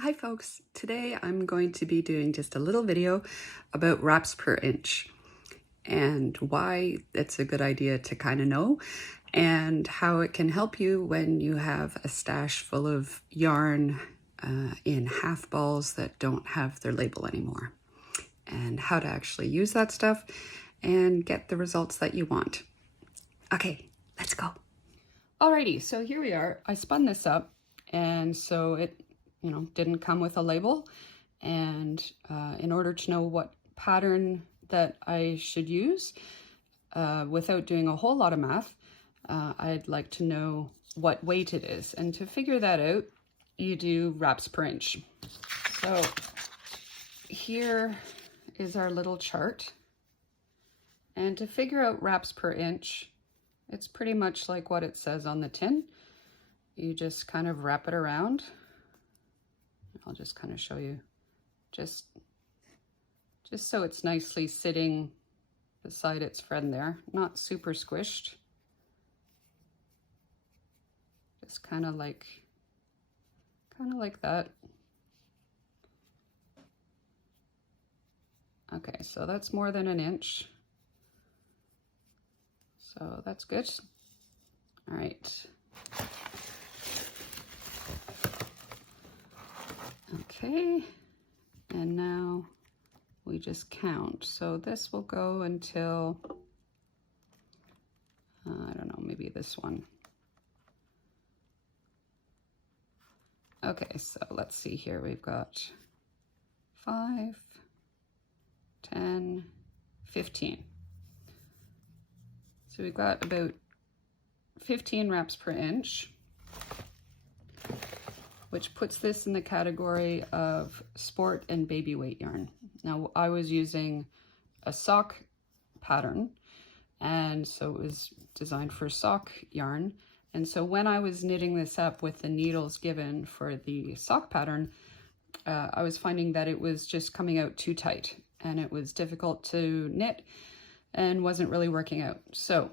Hi folks, today I'm going to be doing just a little video about wraps per inch and why it's a good idea to kind of know and how it can help you when you have a stash full of yarn in half balls that don't have their label anymore, and how to actually use that stuff and get the results that you want. Okay, let's go. Alrighty, so here we are. I spun this up, and so it didn't come with a label, and in order to know what pattern that I should use without doing a whole lot of math, I'd like to know what weight it is, and to figure that out you do wraps per inch. So here is our little chart, and to figure out wraps per inch, it's pretty much like what it says on the tin. You just kind of wrap it around. I'll just kind of show you, just so it's nicely sitting beside its friend there, not super squished. Just kind of like that. Okay, so that's more than an inch. So that's good. All right. Okay, and now we just count. So this will go until, I don't know, maybe this one. Okay, so let's see here. We've got 5, 10, 15. So we've got about 15 wraps per inch, which puts this in the category of sport and baby weight yarn. Now, I was using a sock pattern, and so it was designed for sock yarn. And so when I was knitting this up with the needles given for the sock pattern, I was finding that it was just coming out too tight, and it was difficult to knit and wasn't really working out. So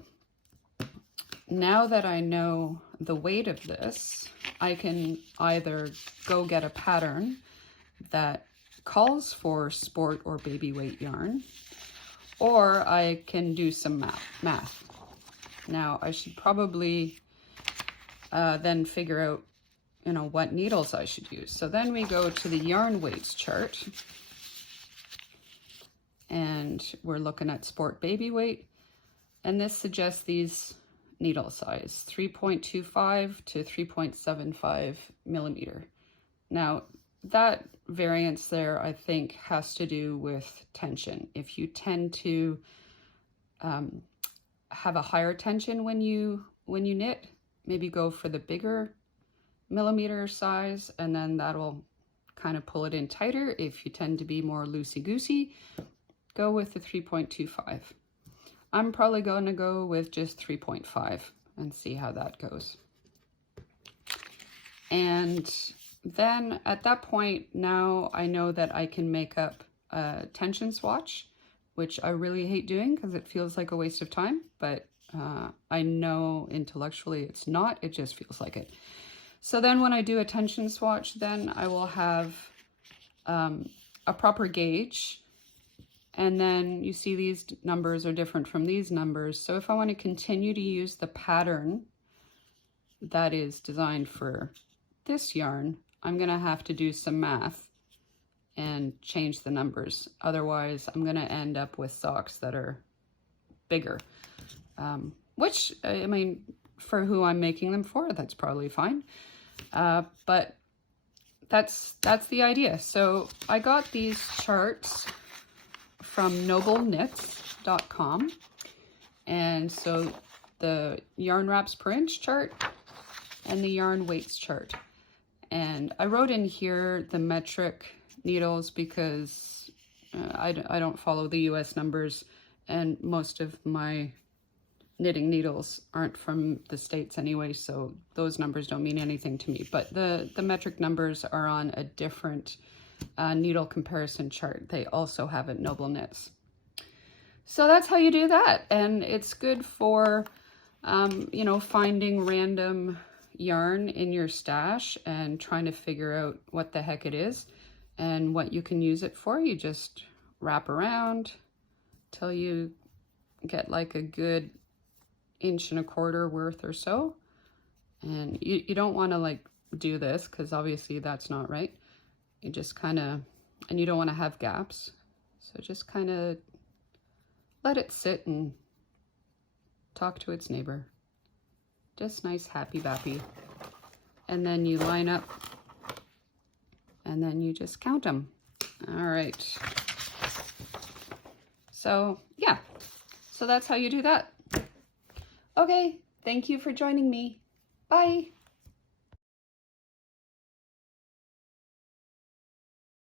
now that I know the weight of this, I can either go get a pattern that calls for sport or baby weight yarn, or I can do some math. Now, I should probably then figure out, what needles I should use. So then we go to the yarn weights chart, and we're looking at sport baby weight, and this suggests these needle size, 3.25 to 3.75 millimeter. Now, that variance there, I think, has to do with tension. If you tend to have a higher tension when you knit, maybe go for the bigger millimeter size, and then that'll kind of pull it in tighter. If you tend to be more loosey-goosey, go with the 3.25. I'm probably going to go with just 3.5 and see how that goes. And then at that point, now I know that I can make up a tension swatch, which I really hate doing because it feels like a waste of time, but I know intellectually it's not, it just feels like it. So then when I do a tension swatch, then I will have a proper gauge. And then you see these numbers are different from these numbers. So if I want to continue to use the pattern that is designed for this yarn, I'm going to have to do some math and change the numbers. Otherwise, I'm going to end up with socks that are bigger, which, I mean, for who I'm making them for, that's probably fine. But that's the idea. So I got these charts from nobleknits.com, and so the yarn wraps per inch chart and the yarn weights chart, and I wrote in here the metric needles because I don't follow the US numbers, and most of my knitting needles aren't from the States anyway, so those numbers don't mean anything to me. But the metric numbers are on a different needle comparison chart. They also have it Noble Knits. So that's how you do that, and it's good for finding random yarn in your stash and trying to figure out what the heck it is and what you can use it for, you just wrap around till you get like a good 1.25 inch worth or so. And you don't want to like do this because obviously that's not right. You just kind of, and you don't want to have gaps. So just kind of let it sit and talk to its neighbor. Just nice, happy bappy. And then you line up and then you just count them. All right. So yeah, so that's how you do that. Okay, thank you for joining me. Bye.